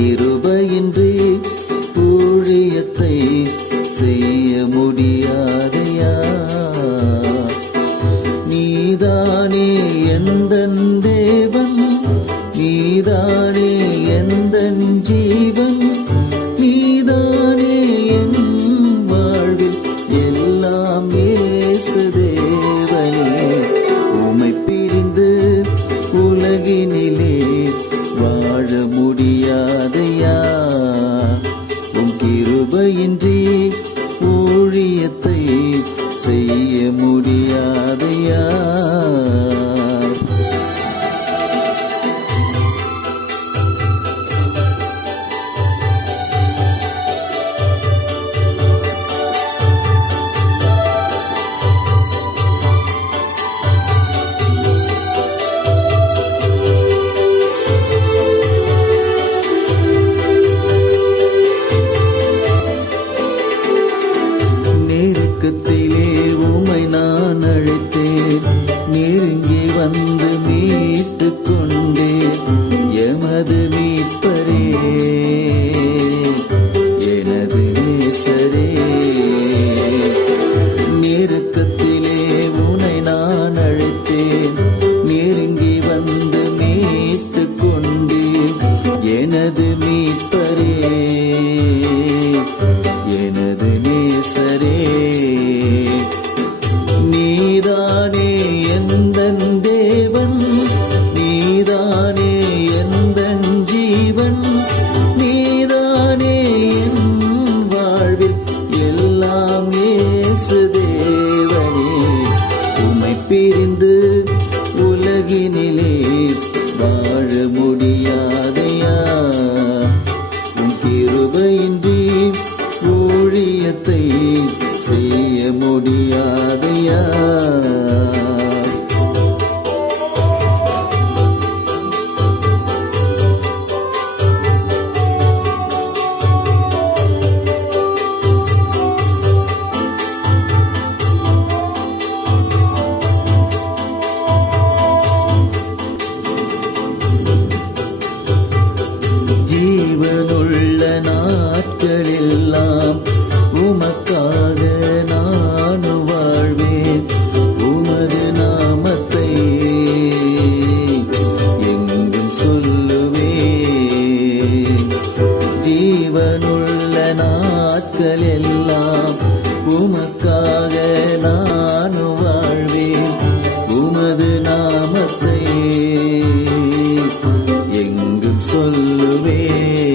கிருபையின்றி ஊழியத்தை செய்ய முடியாதையா. நீதானே எந்தன் தேவன், நீதானே எந்தன் ஜீவன், நீதானே என் வாழ்வில் எல்லாம் இயேசு தேவனே. உம்மை பிரிந்து உலகினிலே வாழ முடியாதையா. உம் கிருபையின்றி ஊழியத்தை செய்ய முடியாதையா. நெருக்கத்திலே உம்மை நான் அழைத்தேன், நெருங்கி வந்து மீட்டுக் கொண்டேன். எமது மீட்பரே, எனது நேசரே. நெருக்கத்திலே உன்னை நான் அழைத்தேன், நெருங்கி வந்து மீட்டுக் கொண்டேன். எனது மீட்பரே, எனது நேசரே. நீதானே எந்தன் தேவன், நீதானே எந்தன் ஜீவன், நீதானே என் வாழ்வில் எல்லாம் இயேசு தேவனே. உம்மை பிரிந்து உலகினிலே வாழ முடியாதையா. உம் கிருபையின்றி ஊழியத்தை செய்ய முடியாதையா. ஜீவனுள்ள நாட்களெல்லாம் உமக்காக நான் வாழ்வேன். உமது நாமத்தை எங்கும் சொல்லுவேன். ஜீவனுள்ள நாட்களெல்லாம் உமக்காக நான் வாழ்வேன். உமது நாமத்தை எங்கும் சொல்லுவேன்.